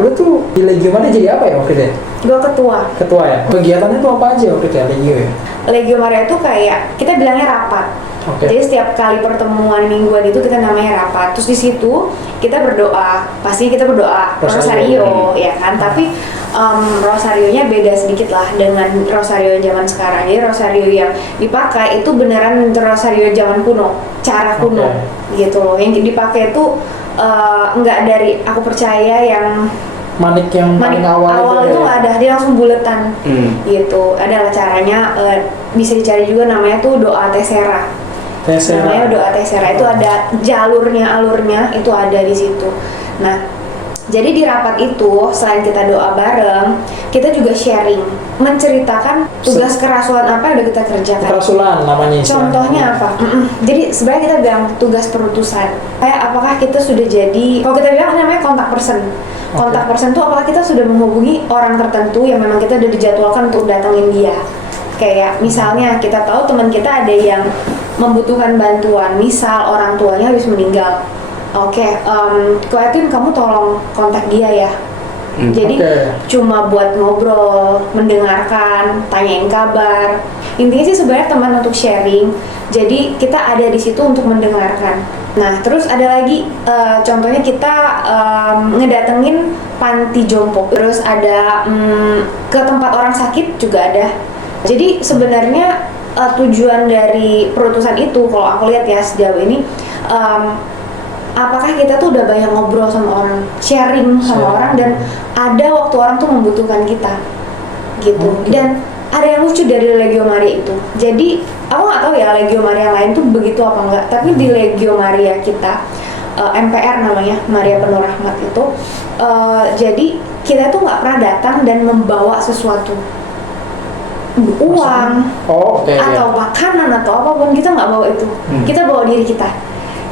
Lu tuh di Legio Maria jadi apa ya waktu itu? Gue ketua. Ketua ya? Kegiatannya tuh apa aja waktu itu ya Legio ya? Legio Maria itu kayak kita bilangnya rapat. Oke. Jadi setiap kali pertemuan mingguan itu kita namanya rapat. Terus di situ kita berdoa. Pasti kita berdoa rosario ya kan. Tapi rosarionya beda sedikit lah dengan rosario zaman sekarang. Jadi rosario yang dipakai itu beneran rosario zaman kuno, cara kuno gitu loh. Yang dipakai itu nggak dari aku percaya yang manik yang paling awal itu nggak ada, dia langsung buletan gitu. Adalah caranya bisa dicari juga, namanya tuh doa Tessera. Namanya doa Tessera, itu ada alurnya itu ada di situ. Nah, jadi di rapat itu selain kita doa bareng, kita juga sharing, menceritakan tugas kerasulan apa yang udah kita kerjakan. Kerasulan namanya. Contohnya apa? Jadi sebenarnya kita bilang tugas perutusan. Kayak apakah kita sudah jadi, kalau kita bilang namanya kontak person. Kontak person itu apakah kita sudah menghubungi orang tertentu yang memang kita udah dijadwalkan untuk datangin dia. Kayak misalnya kita tahu teman kita ada yang membutuhkan bantuan, misal orang tuanya habis meninggal. Oke, Ko Edwin kamu tolong kontak dia ya. Jadi cuma buat ngobrol, mendengarkan, tanyain kabar. Intinya sih sebenarnya teman untuk sharing. Jadi kita ada di situ untuk mendengarkan. Nah, terus ada lagi contohnya kita ngedatengin panti jompo. Terus ada ke tempat orang sakit juga ada. Jadi sebenarnya tujuan dari perutusan itu, kalau aku lihat ya sejauh ini, apakah kita tuh udah banyak ngobrol sama orang, sharing sama orang, dan ada waktu orang tuh membutuhkan kita gitu. Dan ada yang lucu dari Legio Maria itu. Jadi aku nggak tahu ya Legio Maria yang lain tuh begitu apa enggak, tapi di Legio Maria kita MPR namanya, Maria Penuh Rahmat itu, jadi kita tuh nggak pernah datang dan membawa sesuatu, uang atau makanan atau apapun, kita nggak bawa itu. Kita bawa diri kita.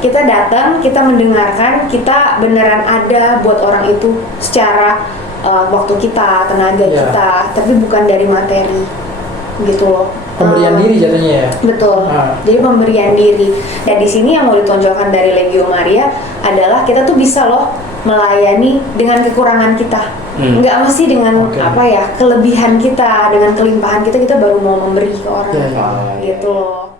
Kita datang, kita mendengarkan, kita beneran ada buat orang itu secara waktu kita, tenaga kita, tapi bukan dari materi, gitu loh. Pemberian diri jatuhnya ya. Betul. Jadi pemberian diri. Dan di sini yang mau ditonjolkan dari Legio Maria adalah kita tuh bisa loh melayani dengan kekurangan kita. Nggak mesti dengan kelebihan kita, dengan kelimpahan kita baru mau memberi ke orang, gitu loh.